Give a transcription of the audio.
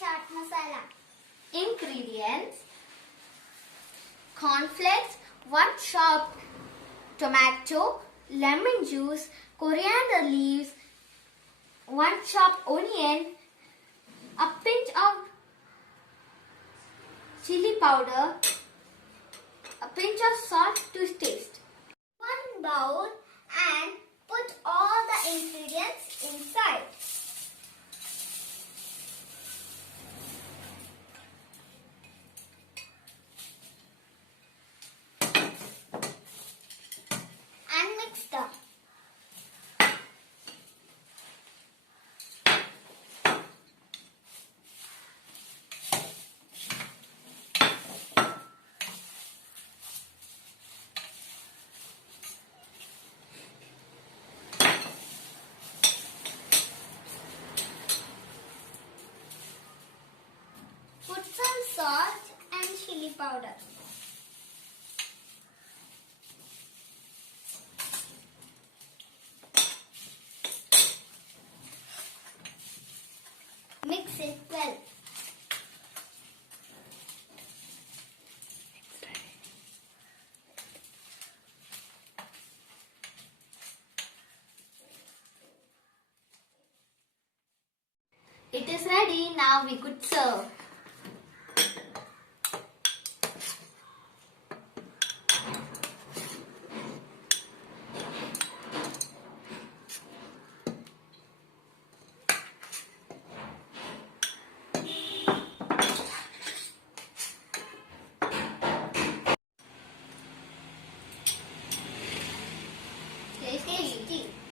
chaat masala. Ingredients: cornflakes, 1 chopped tomato, lemon juice, coriander leaves, 1 chopped onion, a pinch of chili powder, a pinch of salt to taste. 1 bowl and put all the ingredients inside. And mix them. Put some salt and chili powder. Mix it well. It is ready, now we could serve.